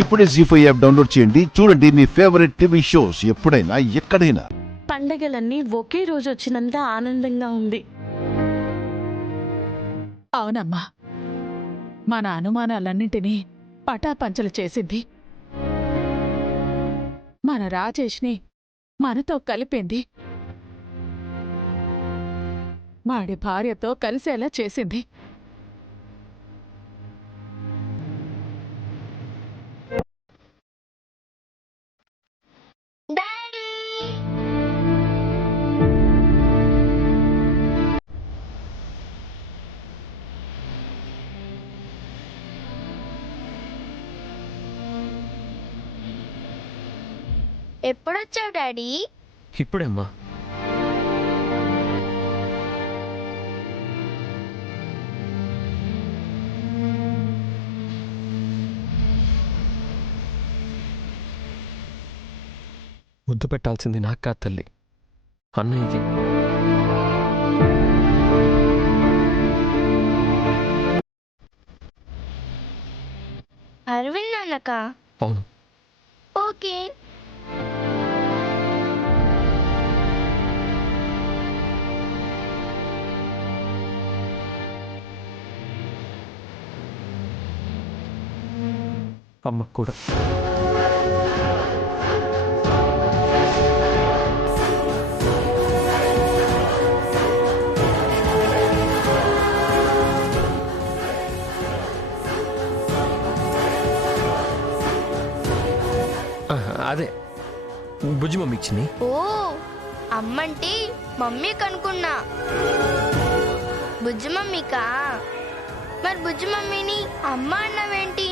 ఇప్పుడే జీ5 app download చేయండి. చూడండి మీ ఫేవరెట్ టీవీ షోస్ ఎప్పుడైనా ఎక్కడైనా. పండగలన్నీ ఒకే రోజు వచ్చినంత ఆనందంగా ఉంది. అవునమ్మా, మన అనుమానాలన్నింటినీ పటాపంచలు చేసింది. మన రాజేష్ని మనతో కలిపింది. వాడి భార్యతో కలిసేలా చేసింది. ఎప్పుడొచ్చావు డాడీ? ఇప్పుడేమ్మా. ముద్దు పెట్టాల్సింది నాకు కాదు తల్లి, అన్నయ్యకి. అరవింద్ నాన్నక? అవును. ఓకే. అమ్మకు కూడా. అదే బుజ్జి మమ్మీ ఇచ్చింది. ఓ, అమ్మంటే మమ్మీ కనుకున్నా. బుజ్జి మమ్మీకా? మరి బుజ్జి మమ్మీని అమ్మ అన్నవేంటి?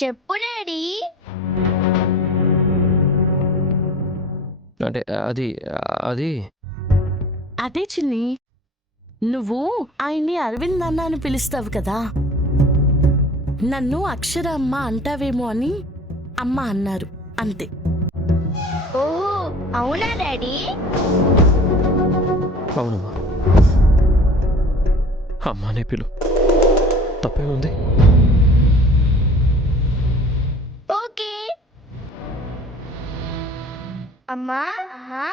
చెప్పు డాడీ. అంటే అది అది అదే చిన్ని, నువ్వు ఆయన్ని అరవింద్ అన్న అని పిలుస్తావు కదా, నన్ను అక్షర అమ్మ అంటావేమో అని అమ్మ అన్నారు అంతే. ఓహో, అవునా డాడీ? అవునమ్మా, అమ్మానే పిలు, తప్పేముంది? ఓకే. అమ్మా అమ్మా.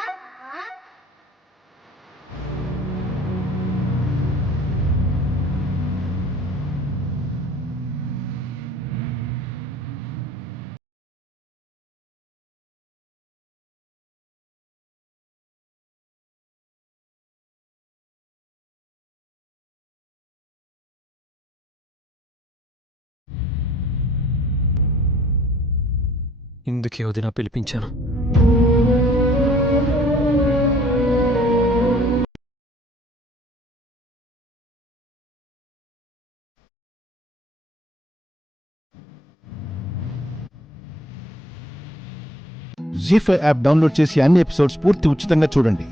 ఇందుకే వదిన పిలిపించాను. జీ5 యాప్ డౌన్లోడ్ చేసి అన్ని ఎపిసోడ్స్ పూర్తి ఉచితంగా చూడండి.